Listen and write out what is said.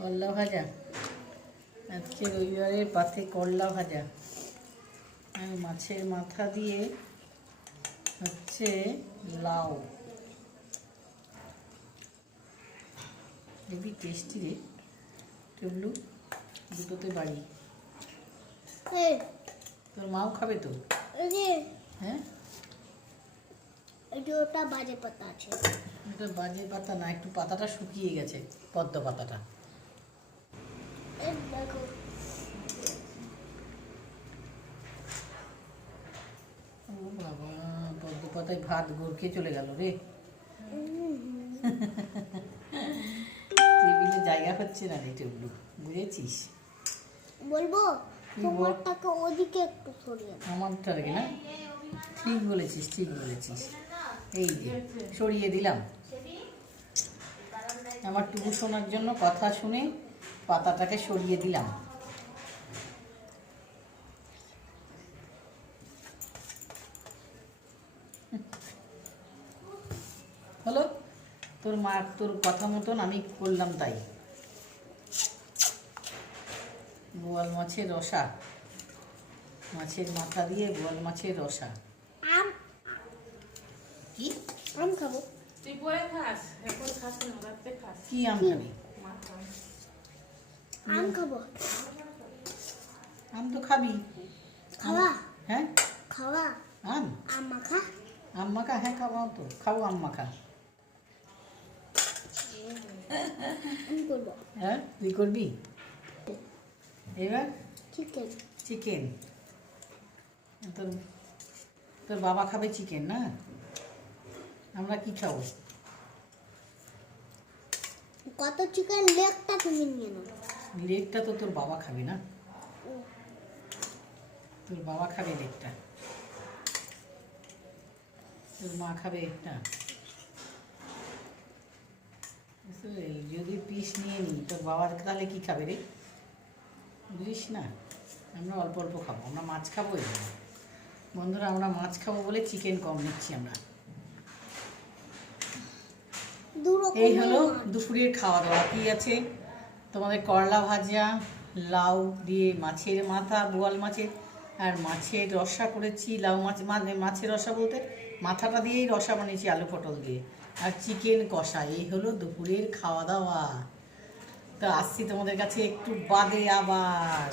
করলা ভাজা, আজকে রবিবারের পাতে করলা ভাজা আর মাছের মাথা দিয়ে হচ্ছে লাউ। দেখবি টেস্টি রে টুবলু, দুটোতে বাড়ি। তোর মাও খাবে তো? হ্যাঁ, ওটা বাজে পাতা আছে। এটা বাজে পাতা না, একটু পাতাটা শুকিয়ে গেছে, পদ্ম পাতাটা। দেখো ও বাবা, পদ্ম পাতায় ভাত গড়কে চলে গেল রে। টেবিলে জায়গা হচ্ছে না রে টুবলু, বুঝেছিস? বলবো তোমারটাকে ওদিকে একটু সরিয়ে দাও। আমারটা রেখে না, ঠিক বলেছিস, ঠিক বলেছিস। এই যে সরিয়ে দিলাম, আমার টুকু শোনার জন্য কথা শুনে পাতাটাকে সরিয়ে দিলাম। হলো, তোর মা তোর কথা মতন আমি করলাম তাই। বোয়াল মাছের রসা, মাছের মাথা দিয়ে বোয়াল মাছের রসা। আম কি আম খাবো। তুই পরে খাস, এখন খাস না, রাতে খাস। কি আম খাবি? আম খাবো। আম তো খাবি। খাওয়া হ্যাঁ, খাওয়া আম আম মাখা। আম মাখা, হ্যাঁ খাওয়াও তো, খাও আম মাখা। আমি করবো হ্যাঁ, তুই করবি? এবার চিকেন। চিকেন, তোর তোর বাবা খাবে চিকেন না? আমরা কি খাবো? কত চিকেন লেগটা তুমি নিয়ে নাও। লেগটা তো তোর বাবা খাবে না, তোর বাবা খাবে লেগটা, তোর মা খাবে একটা। যদি পিস নিয়ে নিই তোর বাবা তাহলে কি খাবে রে? বুঝিস না, আমরা অল্প অল্প খাবো, আমরা মাছ খাবো। এই জন্য বন্ধুরা, আমরা মাছ খাবো বলে চিকেন কম নিচ্ছি আমরা। এই হলো দুপুরের খাওয়া দাওয়া। কি আছে তোমাদের? করলা ভাজা, লাউ দিয়ে মাছের মাথা, বোয়াল মাছের, আর মাছের রসা করেছি। লাউ মাছ, মাছের রসা বলতে মাথাটা দিয়েই রসা বানিয়েছি আলু পটল দিয়ে, আর চিকেন কষা। এই হলো দুপুরের খাওয়া দাওয়া। তো আসছি তোমাদের কাছে একটু বাদে আবার।